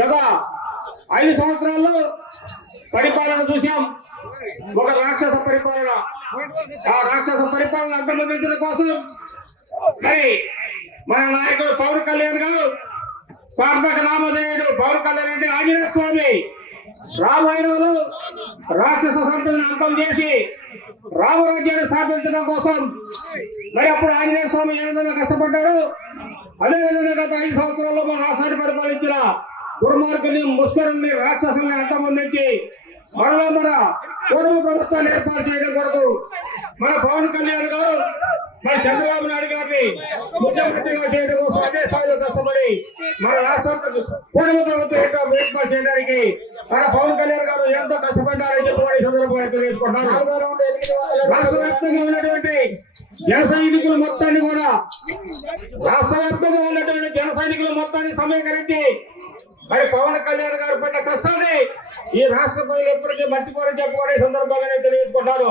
గత ఐదు సంవత్సరాల్లో పరిపాలన చూసాం ఒక రాక్షస పరిపాలన. ఆ రాక్షస పరిపాలన అంతర్మదించడం కోసం మరి మన నాయకుడు పవన్ కళ్యాణ్ గారు సార్థక నామధేయుడు పవన్ కళ్యాణ్ అంటే ఆంజనేయ స్వామి రామాయణంలో రాక్షస సంతతిని అంతం చేసి రామరాజ్యాన్ని స్థాపించడం కోసం మరి అప్పుడు ఆంజనేయ స్వామి ఏ విధంగా కష్టపడ్డారు అదేవిధంగా గత ఐదు సంవత్సరాల్లో మన రాష్ట్రాన్ని పరిపాలించిన దుర్మార్గుని ముస్కరుని రాక్షసుల్ని అంతమందించి మరలా మన పూర్వ ప్రభుత్వాన్ని ఏర్పాటు చేయడం కొరకు మన పవన్ కళ్యాణ్ గారు మరి చంద్రబాబు నాయుడు గారిని ముఖ్యమంత్రిగా చేయడం కోసం అదే స్థాయిలో కష్టపడి మన రాష్ట్ర పూర్వ ప్రభుత్వం ఏర్పాటు చేయడానికి మన పవన్ కళ్యాణ్ గారు ఎంతో కష్టపడ్డారని చెప్పి సందర్భంగా తెలియజేసుకుంటారు రాష్ట్ర వ్యాప్తంగా ఉన్నటువంటి జన సైనికులు మొత్తాన్ని కూడా రాష్ట్ర వ్యాప్తంగా ఉన్నటువంటి జన సైనికులు మొత్తాన్ని సమీకరించి మరి పవన్ కళ్యాణ్ గారు పడ్డ కష్టాన్ని ఈ రాష్ట్ర ప్రజలు ఎప్పటికీ మర్చిపోరని చెప్పుకోవడం ఈ తెలియజేసుకుంటారు.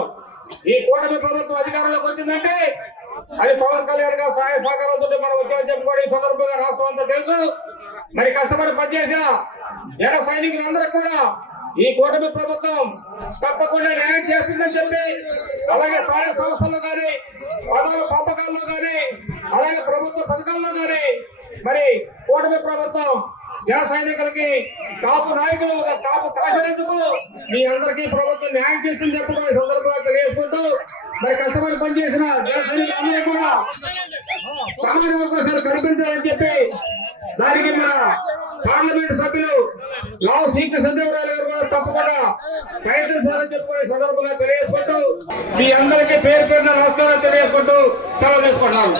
ఈ కూటమి ప్రభుత్వం అధికారంలోకి వచ్చిందంటే అది పవన్ కళ్యాణ్ గారు సహాయ సహకారాలతో మనం వచ్చామని చెప్పుకోవడం ఈ సందర్భంగా రాష్ట్రం అంతా తెలుసు. మరి కష్టపడి పనిచేసిన జన సైనికులందరూ కూడా ఈ కూటమి ప్రభుత్వం తప్పకుండా న్యాయం చేస్తుందని చెప్పి అలాగే కార్య సంస్థల్లో కానీ పదవ పథకాల్లో కానీ అలాగే ప్రభుత్వ పథకాల్లో కానీ మరి కూటమి ప్రభుత్వం జన సైనికులకి కాపు నాయకులు ఒక కాపు కాసినందుకు మీ అందరికీ ప్రభుత్వం న్యాయం చేస్తుందని చెప్పి ఈ సందర్భంగా తెలియజేసుకుంటూ మరి కష్టపడి పనిచేసిన జన సైనికులందరూ కూడా సామాన్య వర్గం కనిపించాలని చెప్పి దానికి మన పార్లమెంట్ సభ్యులు లావు సింగ్ సందేవరాయలు గారు కూడా తప్పకుండా ప్రయత్నించాలని చెప్పుకునే సందర్భంగా తెలియజేసుకుంటూ మీ అందరికీ పేరు పేరున నమస్కారం తెలియజేసుకుంటూ సెలవు తీసుకుంటున్నాను.